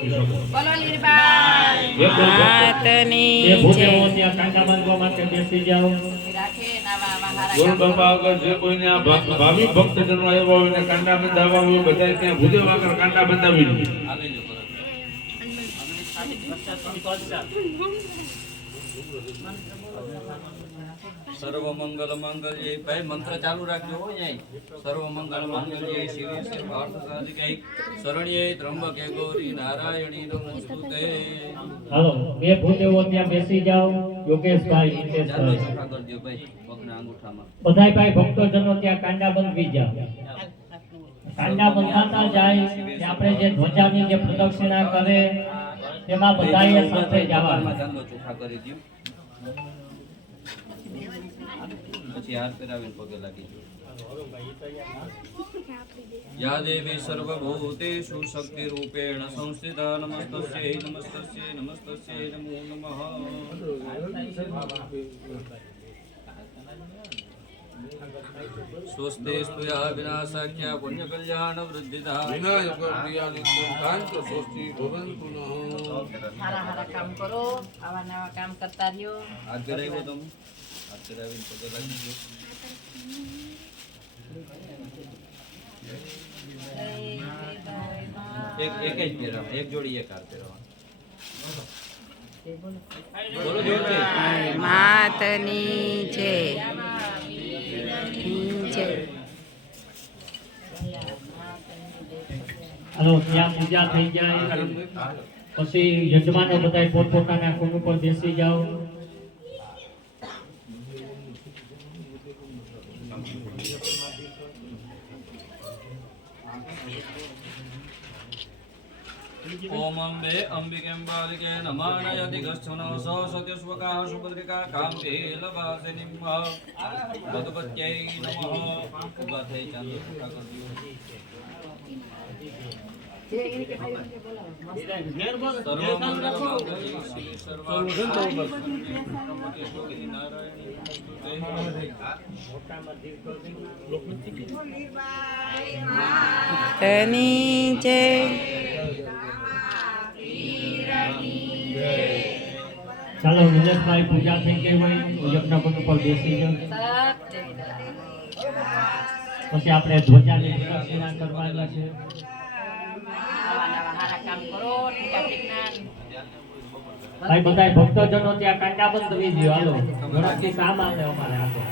લખી શકો. બોલો લીરબાઈ માતની એ ભૂતે જય. હો ત્યાં કાંટા બાંધવા માટે બેસી જાઓ. રાખે નાવા મહારાજ ગોળ બાપા આગળ જે કોઈને આ ભાવિ ભક્તજનો આવ્યા હોય ને કાંડા બંધાવવા હોય બધા ત્યાં ભૂદેવ આગળ કાંટા બંધાવી દે. સર્વ મંગલ મંગલ્ય ભાઈ મંત્ર ચાલુ રાખજો હો ન્યાય સર્વ મંગલ મંગલ્ય શિવે સર્વ અર્થ સાધિકે શરણ્યે ત્રંબકે ગૌરી નારાયણી નમોસ્તુતે. હાલો બે ભૂદેવો ત્યાં બેસી જાઓ. યોગેશભાઈ ચાલો હિતેશભાઈ ચોખા કરજો ભાઈ પગના અંગૂઠામાં. બધાય ભાઈ ભક્તોજનો ત્યાં કાંડા બંધવી જાઓ. કાંડા બંધાતા જાય કે આપણે જે ધ્વજાની જે પ્રદક્ષિણા કરે તેમાં બધાએ સાથે જવાનું. ચાલો ચોખા કરી દો પછી હાર પહેરાવીને પગે લાગી દો. યા દેવી સર્વભૂતેષુ શક્તિ રૂપેણ સંસ્થિતા નમસ્તસ્યૈ નમસ્તસ્યૈ નમસ્તસ્યૈ નમો નમઃ. સ્વસ્તે સ્તુયા વિનાશાખ્યા પુણ્ય કલ્યાણ વૃદ્ધિતા વિનાયક પ્રિયા નિત્યંતાંત સ્વસ્તિ ભવન્તુ નઃ. હારા હારા કામ કરો આવા નવા કામ કરતા રહ્યો. હાથ પહેરાવ્યો તમે હાથ પહેરાવીને પગે લાગી દો. એક જ પહેરાવા એક જોડી એક હાર પહેરાવા. બોલો જોરથી. માતની જય. જય. હાલો ત્યાં પૂજા થઈ જાય પછી યજમાનો બધાય પોતપોતાના કુંડ ઉપર બેસી જાઓ. ओम अम्बे अंबिकेम्बालिके नमानयति गच्छनो सत्यस्वका सुभद्रिका काम्बे लवासिनीं मधुपत्यै नमः. उभा થઈ ચાંદો ચોખા કરજો. સર્વમંગલમાંગલ્યે શિવે સર્વાર્થસાધિકે નારાયણી તની જય. ચાલો વિજયભાઈ પૂજા થઈ ગઈ હોય યજ્ઞકુંડ ઉપર બેસી જાઓ. પછી આપણે ધ્વજાની પ્રદક્ષિણા કરવાની છે. આવા નવા હારા કામ કરો ટીકા ટીકના ભાઈ બધાય ભક્તજનો ત્યાં કાંટા બંધવી દો. હાલો ઝડપથી કામ આવે અમારે આગળ.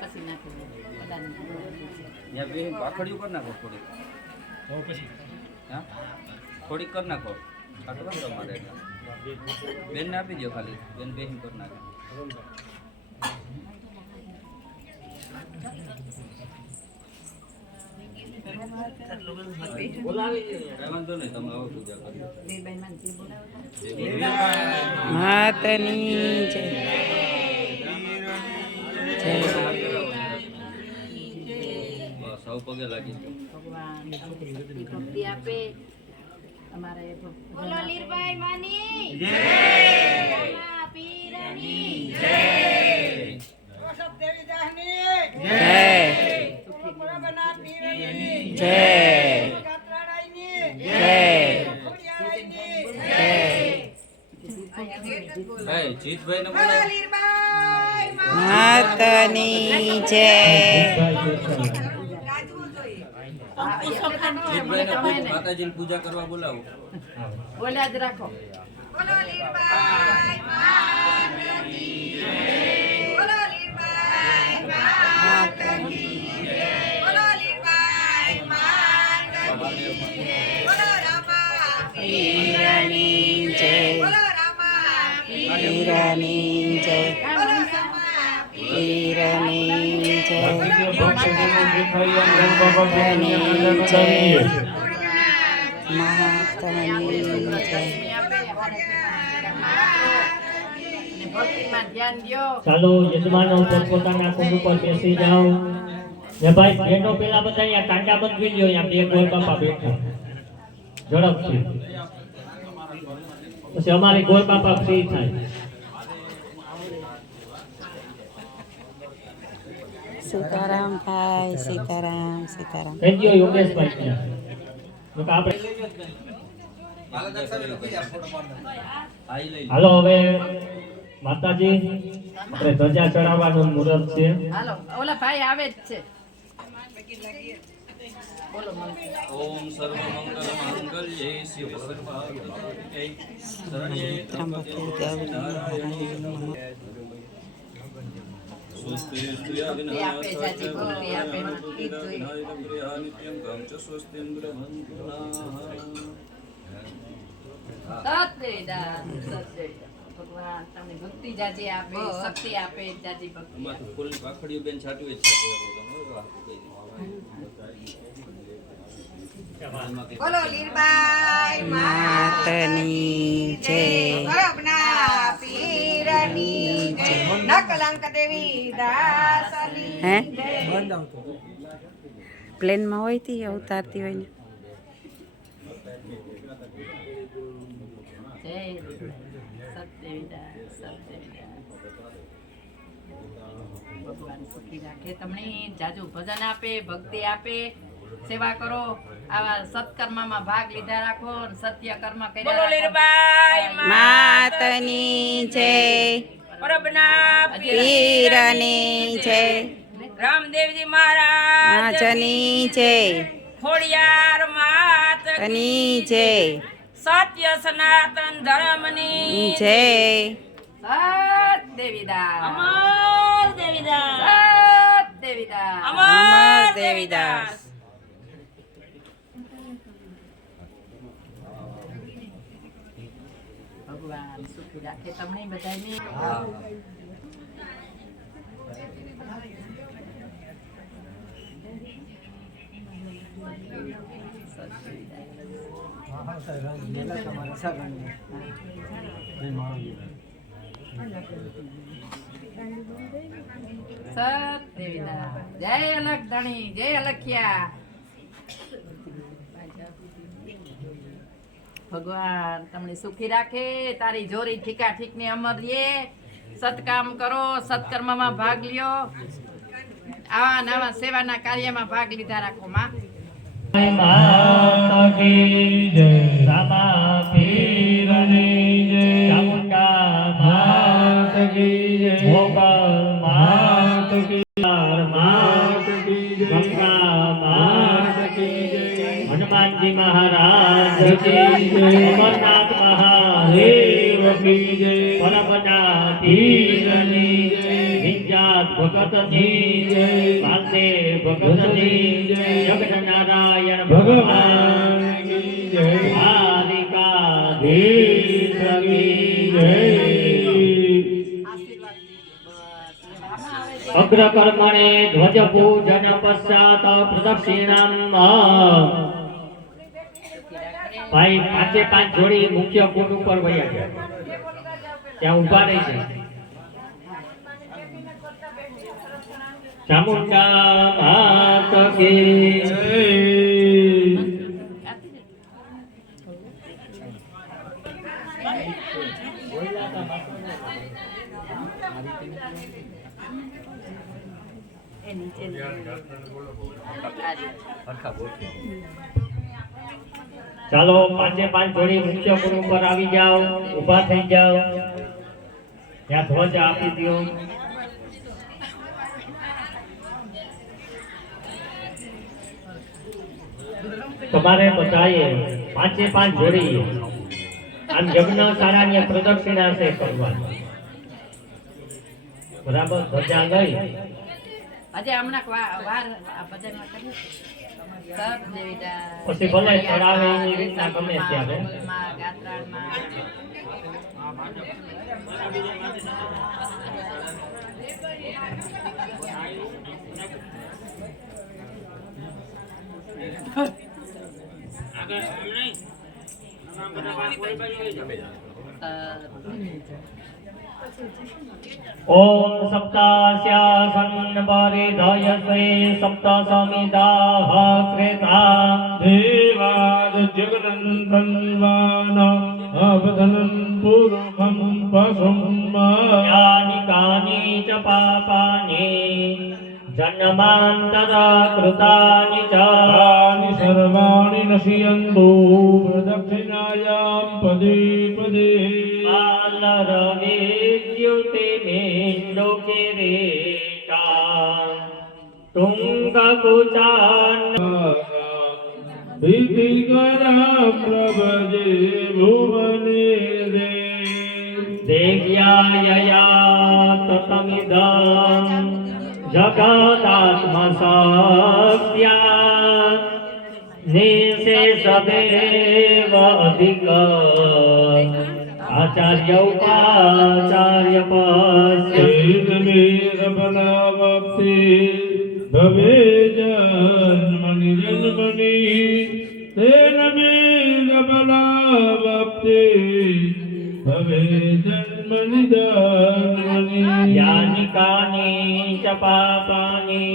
પછી નાખી યા બે પાખડીયું કર નાખો થોડી. હા થોડીક કર નાખો. આટલું કેમ તમારે બેનને આપી દો ખાલી બેન બેહીન કર નાખે. કઈ વાંધો નહીં તમે આવો પૂજા કરજો. માતની જય. જય. બસ સૌ પગે લાગી ગયો. ભગવાન ભક્તિ આપે અમારે બોલો લીરબાઈ માની જય. રામા પીરની જય. રોશબ દેવી દાહની જય. પુરાબના પીરની જય. ગાત્રાડાઈની જય. ખોડિયાળાઈની જય. ભાઈ જીતભાઈ ને બોલાવો. લીરબાઈ માતની જય. જીતભાઈ ને માતાજીની પૂજા કરવા બોલાવો. બોલ્યા જ રાખો. બોલો લીરબાઈ માતની જય. બોલો લીરબાઈ માતની જય. બોલો લીરબાઈ માતની જય. બોલો રામા પીરની જય. બોલો રામા પીરની જય. બોલો રામા પીરની જય. ભક્તજનો દેખાઈ અને ગણબાબા મહાત્મની જય. ભક્તિમાં ધ્યાન દ્યો. ચાલો યજમાનો પોતપોતાના કુંડ ઉપર બેસી જાઓ. ને ભાઈ બેનો પેલા બધા અહીંયા કાંટા બંધવી લ્યો. અહીંયા બે ગોળ બાપા બેઠા ઝડપથી. પછી અમારી ગોળ બાપા ફ્રી થાય. સીતારામ ભાઈ, સીતારામ, સીતારામ. થઈ ગયો યોગેશભાઈ તો આપણે હાલો હવે માતાજી આપણે ધજા ચડાવવાનું મુહૂર્ત છે. હાલો ઓલા ભાઈ આવે જ છે બોલો મંત્ર. ઓમ સર્વમંગલ માંગલ્યે શિવ સર્વાર્થસાધિકે શરણ્યે ત્ર્યંબકે ગૌરી સ્વસ્તિ એ આપે જાજી ભક્તિ આપે ગીત જોઈ. નિત્યમ ગમ ચ સ્વસ્તિન્દ્રવંતુના સત્યદાન ભગવાન તમને ભક્તિ જાજી આપે શક્તિ આપે જાજી ભક્તિ આમાં આપે. તો ફૂલની પાખડીઓ બેન છાંટવી જ છાંટવી બોલો લીરબાઈ માતની જય. ગરબના પીરની જય. નકલંક દેવી દાસની હે જય. પ્લેનમાં હોય તી ઉતારતી હોય ને. જય સત્યવિદાન સત્યવિદાન. ભગવાન સુખી રાખે તમને જાજુ ભજન આપે ભક્તિ આપે સેવા કરો આવા સત્કર્મમાં ભાગ લીધા રાખો અને સત્ય કર્મ કર્યા બોલો રાખો. લીરબાઈ માતની જય. પરબના પીરની જય. રામદેવજી મહારાજ આજની જય. ખોડિયાર માત તની જય. સત્ય સનાતન ધર્મની જય. સત્યવિદાન અમર દેવીદાસ સત્યવિદાન. અમર દેવીદાસ. ભગવાન સુખી રાખે તમને બધાને. સત્યવિદાન. જય અલગ ધણી જય અલખ્યા. ભગવાન તમને સુખી રાખે તારી જોરી ઠીકા ઠીક ની અમર રે સત્કામ કરો સત્કર્મમાં ભાગ લ્યો આવા નવા સેવાના કાર્યમાં ભાગ લીધા રાખો માં. માતા કી જય. રામા પીરની જય. ચામુંડા માતા કી જય. ગોપાલ માતા કી જય. માતા કી જય. ગંગા માતા કી જય. હનુમાનજી મહારાજ કી જય. અમરનાથ મહાદેવ કી જય. પરબના પીરની જય. વિંજાત ભગતની જય. કાંતે ભગતની જય. જગન્નારાયણ ભગવાન કી જય. દ્વારિકાધીશ કી જય. અગ્રકર્મણે ધ્વજ પૂજન પશ્ચાત પ્રદક્ષિણામ. ભાઈ પાંચે પાંચ જોડી મુખ્ય કુંડ ઉપર વયા ગયા ત્યાં ઉભા રહી છે. ચામુંડા માત કી જય. ચાલો પાંચે પાંચ જોડી મુખ્ય કુંડ ઉપર આવી જાઓ ઉભા થઈ જાઓ ત્યાં ધ્વજ આપી દો. તમારે બધાએ પાંચે પાંચ જોડી આમ યજ્ઞશાળાની પ્રદક્ષિણા છે કરવાની. બરાબર ધજા લઈ આજે હમણાં વાર આ ભજનમાં કર્યું સત્યવિદાન. પછી ભલે ચડાવે એની રીતના ગમે ત્યારે. માં, ગાત્રાળમાં. ઓમ સપ્તાસ્યાસન પરિધયસે સપ્ત સમિદાહ ક્રેતા દેવાદ જગનંદન અવધનં પુરુષમ પશુમ યાનિકાની ચ પાપાની જન્માંતર કૃતાનિ ચ તાની સર્વાણિ નશ્યન્તુ પ્રદક્ષિણાયામ પદે પદે તુંગકુચાન ભીતિકરા પ્રભજે ભુવને રે દેવ્યાયયા તતમિદં જગદાત્મસત્યા નિશેષદેવ અધિક આચાર્ય ઉપાચાર્ય વેદમેર બનાવપ્તિ ભવે જન્મનિ જન્મનિ તેન મેર બનાવપ્તિ ભવે જન્મનિ જન્મનિ યાનિ કાનિ ચ પાપાનિ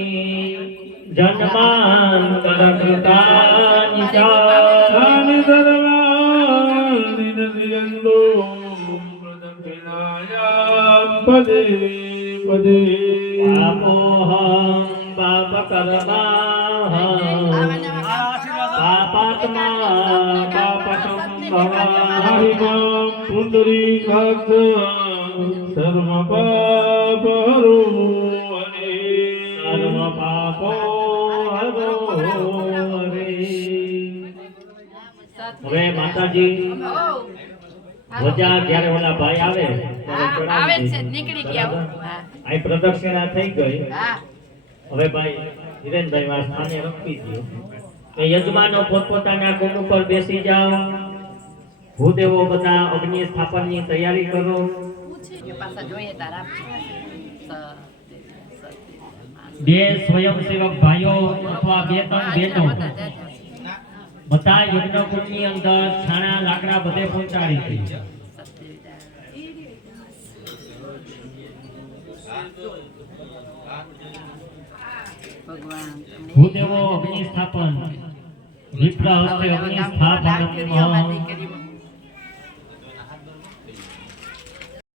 જન્માંતર કૃતાનિ ચ તાનિ સર્વાણિ નશ્યન્તુ પ્રદક્ષિણાયામ પદે પદે પાપોહં પાપકર્માહં પાપાત્મા પાપસંભવા હરિમામ પુંડરીકાક્ષ સર્વ પાપહરો હરે સર્વ પાપો હરો હરે. હવે માતાજી ધ્વજા જ્યારે ઓલા ભાઈ આવે ત્યારે હા, આવે જ છે, ચડાવી નીકળી દીધી. ગયા. બરાબર? હા. અહીં પ્રદક્ષિણા થઈ ગઈ. હા હવે ભાઈ હિરેનભાઈ આ સ્થાને રખી દો. એ યજમાનો પોતપોતાના કુંડ ઉપર બેસી જાઓ. ભૂદેવો બધા અગ્નિ સ્થાપનની તૈયારી કરો. પાછા જોઈએ તારા બે સ્વયંસેવક ભાઈઓ અથવા બે ત્રણ બહેનો બધા યજ્ઞકુંડની અંદર છાણા લાકડા બધે પહોંચાડી દે. ભગવાન ભૂદેવો અગ્નિ સ્થાપન વિપ્ર હસ્તે અગ્નિ સ્થાપન